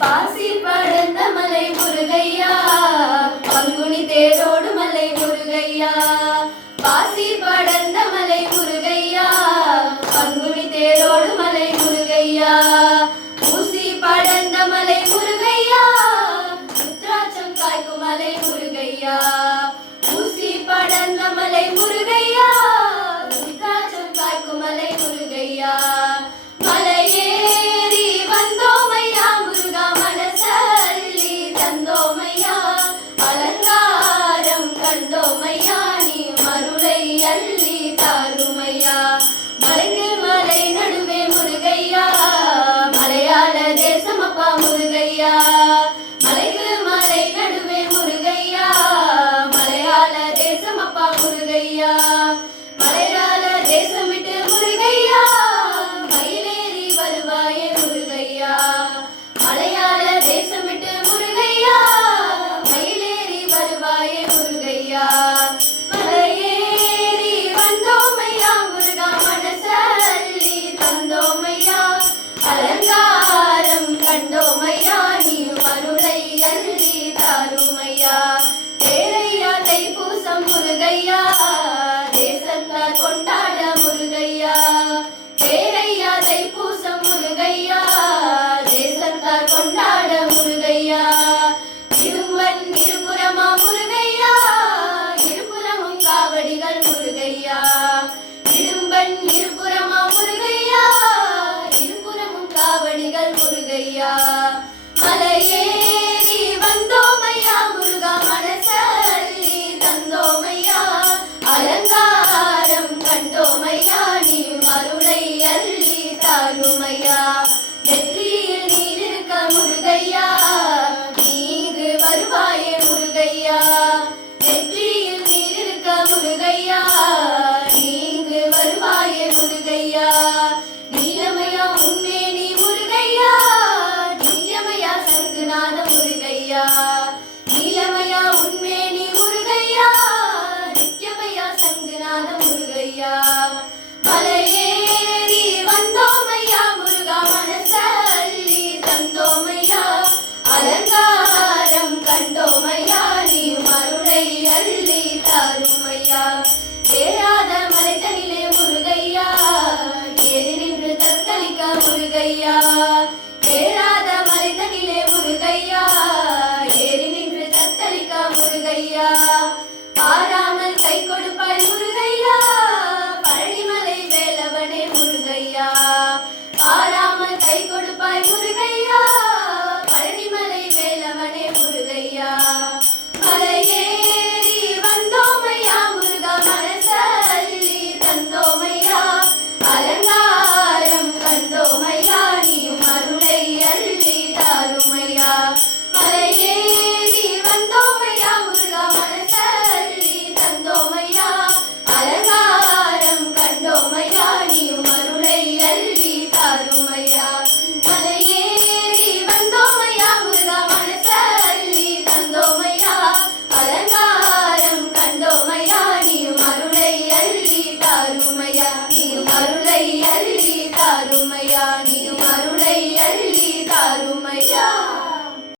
பாசி படர்ந்த மலை முருகையா, பங்குனி தேரோடு மலை முருகையா. பாசி படர்ந்த மலை முருகையா, பங்குனி தேரோடு மலை முருகையா. ஊசி படர்ந்த மலை முருகையா, ருத்ராட்சம் காய்க்கும் மலை முருகையா. ஊசி படர்ந்த மலை முருகையா, ருத்ராட்சம் காய்க்கும் மலை முருகையா. மலையேறி வந்தோமையா முருகா, மனசல்லி தந்தோமையா. அலங்காரம் கண்டோமையா, நீ மருளை அள்ளி தாருமையா. மலைக்கு மலை நடுவே முருகையா, மலையாள தேசமப்பா முருகையா. மலைக்கு மலை நடுவே முருகையா, மலையாள தேசமப்பா முருகையா. மலையாள தேசம் விட்டு முருகையா, மயிலேறி வருவாயே முருகையா. மலையாள தேசம் விட்டு முருகையா, மயிலேறி வருவாயே முருகையா. மலையேறி வந்தோமையா முருகா, மனசல்லி தந்தோமையா. அலங்காரம் கண்டோமையா, நீ மருளை அள்ளி தாருமையா. தேரையா தைப்பூசம் முருகையா, தேசத்தார் கொண்டாட முருகையா. தேரையா தைப்பூசம் முருகையா, தேசத்தார் கொண்டாட முருகையா. இரும்பன் இருபுறமா முருகையா, இருபுறமும் காவடிகள் முருகையா. இரும்பன் இருபுறமா முருகையா, இருபுறமும் காவடிகள் முருகையா. மலையேறி வந்தோமையா முருகா, மனசல்லி தந்தோமையா. அலங்காரம் கண்டோமையா, நீ மருளை அள்ளி தாருமையா. நெற்றியில் நீர் இருக்க முருகையா, நீங்கு வருவாயே முருகையா. நெற்றியில் நீர் இருக்க முருகையா, நீங்கு வருவாயே முருகையா. நீலமையா உன்மேனி முருகையா, நித்யமயா சங்குநாத முருகையா. நீலமையா உன்மேனி முருகையா, நித்யமயா சங்குநாத முருகையா. மலையேறி வந்தோமையா முருகா, மனசல்லி தந்தோமையா. அலங்காரம் கண்டோமையா, நீ மருளை அள்ளி தாருமையா. ஏறாத மலைத்தனிலே முருகையா, ஏறி நின்று தத்தளிக்க முருகையா. ஏறாத மலைத்தனிலே முருகையா, ஏறி நின்று தத்தளிக்க முருகையா. பாராமல் கை கொடுப்பாய் முருகையா, பழனிமலை வேலவனே முருகையா. பாராமல் கை கொடுப்பாய் முருகையா,